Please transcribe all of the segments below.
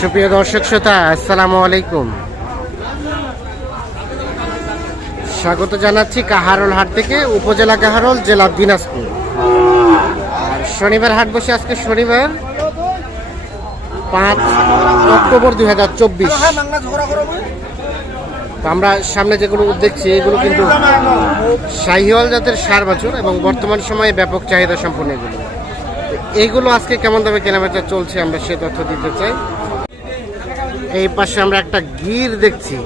সুপ্রিয় দর্শক শ্রোতা, আসসালামু আলাইকুম। স্বাগত জানাচ্ছি কাহারোল হাট থেকে, উপজেলা কাহারোল, জেলা দিনাজপুর। আর শনিবার হাট বসে আজকে শনিবার পাঁচ অক্টোবর দুই হাজার চব্বিশ। আমরা সামনে যেগুলো দেখছি এগুলো কিন্তু শাহিওয়াল জাতের সার বাছুর এবং বর্তমান সময়ে ব্যাপক চাহিদা সম্পন্ন এগুলো। এইগুলো আজকে কেমন দামে কেনাবেচা চলছে আমরা সে তথ্য দিতে চাই। এই পাশে আমরা একটা গির দেখছি।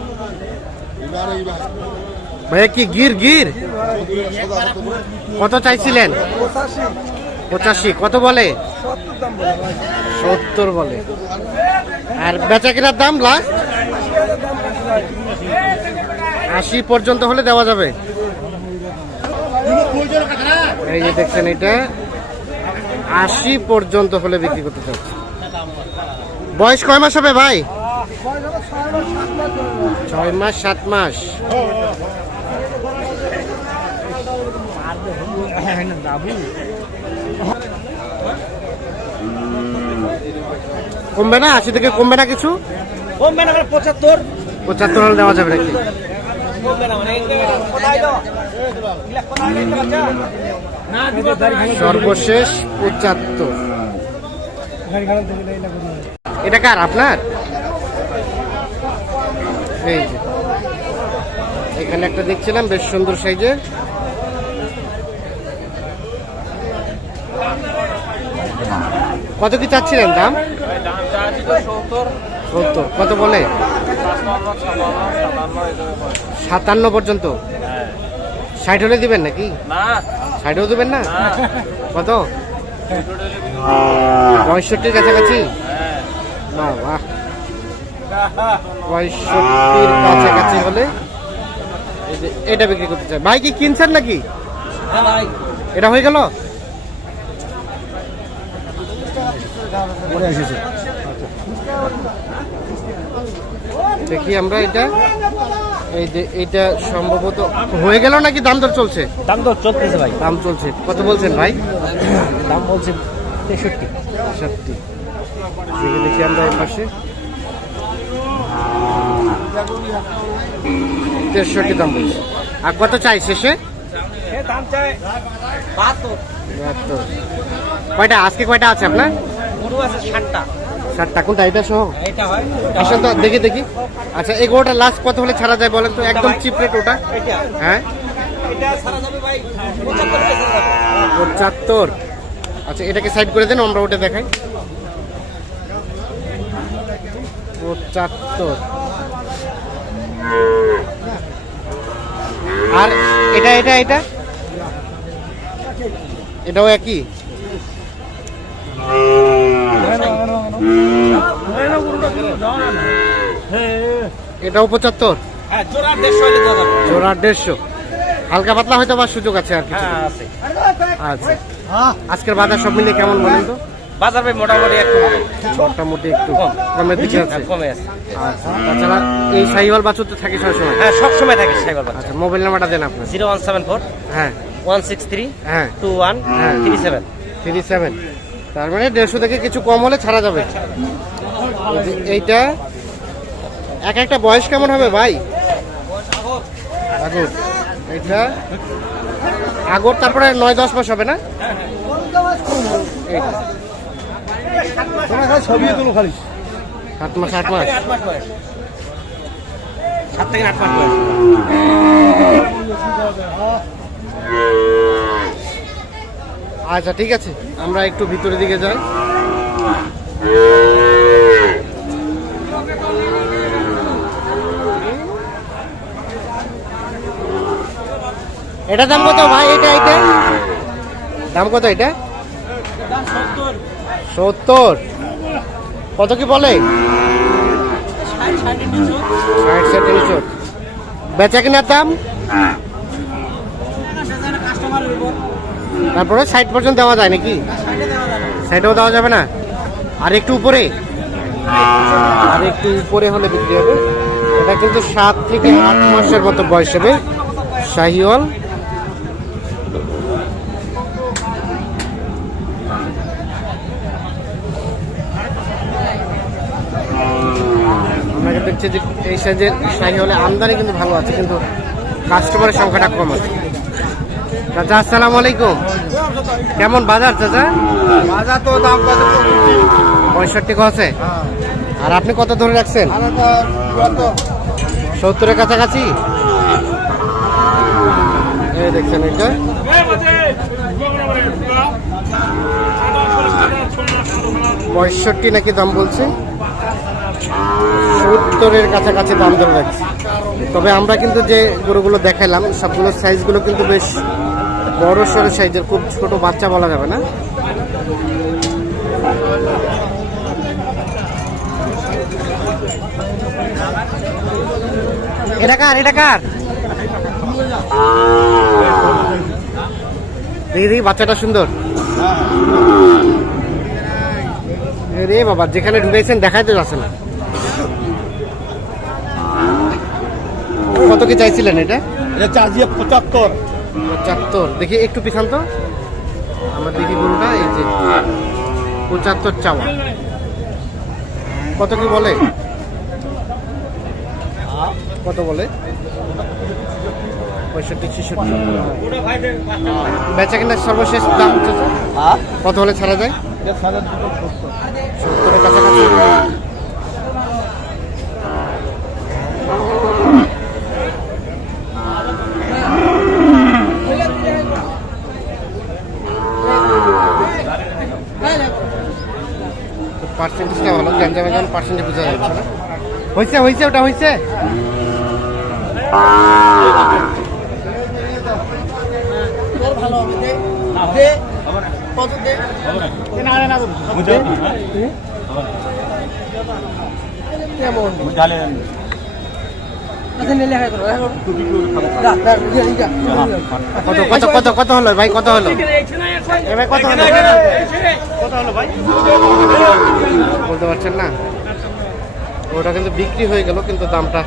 ভাইয়া, কি গির গির? কত চাইছিলেন? পঁচাশি। কত বলে? সত্তর বলে। আর বেচা দাম আশি পর্যন্ত হলে দেওয়া যাবে। এই যে দেখছেন এটা। আশি পর্যন্ত হলে বিক্রি করতে চাচ্ছে। বয়স কয় মাস হবে ভাই? ছয় মাস সাত মাস। কমবে না? আশি থেকে কমবে না কিছু? কমবে না মানে পঁচাত্তর। পঁচাত্তর হলে দেওয়া যাবে নাকি? মানে সর্বশেষ পঁচাত্তর। এটা কার আপনার? এই যে। এখানে একটা দেখছিলাম বেশ সুন্দর সাইজের কত কি চাচ্ছিলেন দাম? সত্তর। কত বলে? সাতান্ন পর্যন্ত। ষাট হলে দিবেন নাকি? না। ষাটেও দেবেন না? কত? পঁয়ষট্টির কাছাকাছি? বাহ বাহ। পঁয়ষট্টির কাছাকাছি হলে এটা বিক্রি করতে চাই ভাই কি কিনছেন নাকি? এটা হয়ে গেল? দেখি আমরা এটা। এই যে এটা সম্ভবত হয়ে গেল নাকি দাম দর চলছে? দাম দর চলতেছে ভাই। দাম চলছে। কত বলছেন ভাই? দাম বলছে তেষট্টি। দেখে দেখি আমরা এর পাশে। তেষট্টি দাম বলছে। আর কত চাই শেষে। কয়টা? আজকে কয়টা আছে আপনার? ষাটটা। কোনটা? এটা সহ? আসেন তো দেখি দেখি। আচ্ছা এগারোটা লাস্ট কত হলে ছাড়া যায় বলেন তো? একদম চিপ রেট ওটা। হ্যাঁ। পঁচাত্তর আচ্ছা এটাকে সাইড করে দেন আমরা ওটা দেখাই। পঁচাত্তর আর এটা এটা এটা? এটাও একই? এটাও পঁচাত্তর? জোড়া দেড়শো। হালকা পাতলা হয়তো বা সুযোগ আছে আর কিছু। হ্যাঁ আচ্ছা। আজকের বাজার সব মিলিয়ে কেমন বলেন তো? বাজার ভাই মোটামুটি একটু মোটামুটি একটু কম। কমের দিকে আছে। হ্যাঁ, কমে আছে। আচ্ছা তাছাড়া এই সাইওয়াল বাছুর তো থাকে সবসময়? হ্যাঁ সব সময় থাকে সাইবার বাজার আচ্ছা মোবাইল নাম্বারটা দেন আপনার। জিরো ওয়ান সেভেন ফোর হ্যাঁ। ওয়ান সিক্স থ্রি হ্যাঁ। টু ওয়ান হ্যাঁ। Three seven. Three seven. তার মানে দেড়শো থেকে কিছু কম হলে ছাড়া যাবে। এইটা এক একটা বয়স কেমন হবে ভাই? আগর। এইটা আগর তারপরে নয় দশ মাস হবে না? এইটা। সাত মাস আট মাস? আট মাস সাত থেকে আট মাস আচ্ছা ঠিক আছে। আমরা একটু ভিতরের দিকে যাই। এটা দাম কত ভাই? এটা এটা? দাম কত এটা? সত্তর। কত কি বলে? ষাট বেচা কিনার দাম? তারপরে ষাট পর্যন্ত দেওয়া যায় নাকি? সাইডেও দেওয়া যাবে না? আর একটু উপরে? আর একটু উপরে হলে বিক্রি হবে। এটা কিন্তু সাত থেকে আট মাসের মতো বয়স হবে। শাহিওয়াল যাচ্ছে যে এই সাইজের শাহি হলে আমদানি কিন্তু ভালো আছে কিন্তু কাস্টমারের সংখ্যাটা কম আছে। চাচা আসসালামু আলাইকুম। কেমন বাজার চাচা? বাজার তো দাম পঁয়ষট্টি আছে? আর আপনি কত ধরে রাখছেন? সত্তরের কাছাকাছি? এই দেখছেন এটা। পঁয়ষট্টি নাকি দাম বলছে? সত্তরের কাছাকাছি দাম ধরে রাখছি। তবে আমরা কিন্তু যে গরুগুলো দেখাইলাম সবগুলো সাইজগুলো কিন্তু বেশ বড় সড়ো সাইজের খুব ছোট বাচ্চা বলা যাবে না। এটা কার? এটা কার? দেখি বাচ্চাটা সুন্দর। রে বাবা যেখানে ঢুকেছেন দেখাই তো যাচ্ছে না। কত কি চাইছিলেন এটা? এটা চার্জি পঁচাত্তর। পঁচাত্তর। দেখি একটু পিছান তো। আমরা দেখি গরুটা এই যে পঁচাত্তর চাওয়া। কত কি বলে? কত বলে? পঁয়ষট্টি ছেষট্টি। বেচা কিনা সর্বশেষ দাম কত? হ্যাঁ? কত হলে ছাড়া যায়? সত্তরের কাছাকাছি পার্সেন্টেজটা ভালো গ্যাঞ্জামে যেমন পার্সেন্টেজ বোঝা যাচ্ছে না হয়েছে হয়েছে ওটা হয়েছে কত কত কত হলো ভাই কত হলো? ভাই কত হলো? কত হলো ভাই? বলতে পারছেন না? ওটা কিন্তু বিক্রি হয়ে গেল, কিন্তু দামটা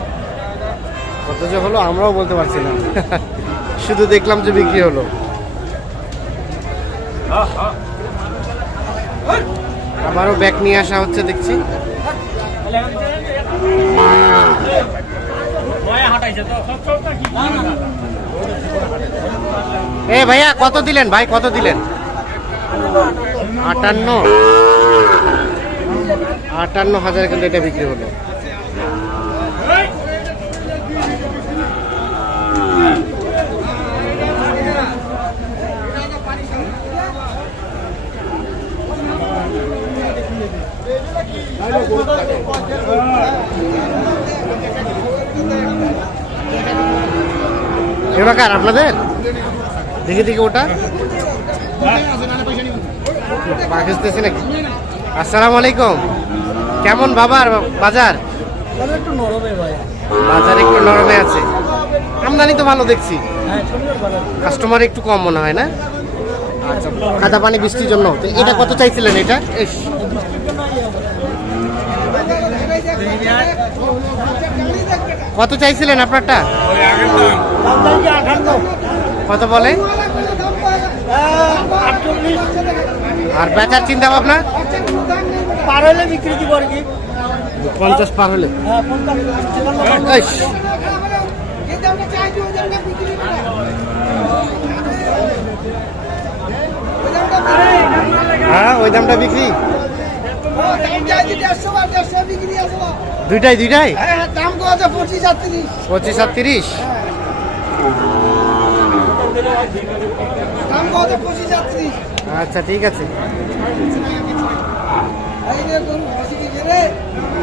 কত যে হলো আমরাও বলতে পারছি না। শুধু দেখলাম যে বিক্রি হলো। আবারও ব্যাগ নিয়ে আসা হচ্ছে, দেখছি। এ ভাইয়া, কত দিলেন? ভাই, কত দিলেন? আটান্ন। আটান্ন হাজার কিন্তু এটা বিক্রি হলো। কার আপনাদের? দেখে দেখি ওটা। পাকিস্তানি নাকি? আসসালামু আলাইকুম। কেমন বাবার বাজার? একটু নরমে ভাই। বাজার একটু নরমে আছে। আমদানি তো ভালো দেখছি। হ্যাঁ কাস্টমার একটু কম মনে হয় না? আচ্ছা কাদা পানি বৃষ্টির জন্য। তো এটা কত চাইছিলেন এটা? কত চাইছিলেন আপনারটা? কত বলে? আর বেচার চিন্তা ভাবনা? পার হলে বিক্রি দিব আর কি। পঞ্চাশ পার হলে। হ্যাঁ হ্যাঁ ওই দামটা বিক্রি। দুইটাই দুইটাই? পঁচিশ আর তিরিশ। আচ্ছা ঠিক আছে।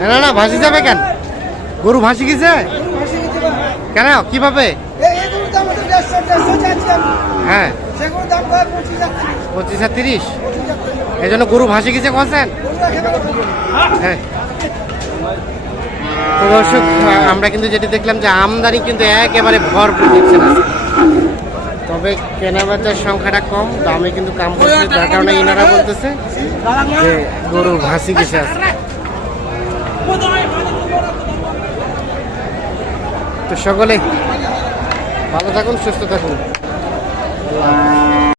না, না না ভাসি যাবে কেন? গরু ভাসি গেছে? কেন? কীভাবে? হ্যাঁ। পঁচিশ আর তিরিশ? এই জন্য গরু ভাসি গেছে কছেন হ্যাঁ। দর্শক আমরা কিন্তু যেটি দেখলাম যে আমদানি কিন্তু একেবারে ভরপুর দেখছেন আজকে। তবে কেনাবেচার সংখ্যাটা কম, দামে কিন্তু কাম করছে, যার কারণে ইনারা বলতেছে যে গরু ভাসি কিসে আছে তো সকলে ভালো থাকুন, সুস্থ থাকুন।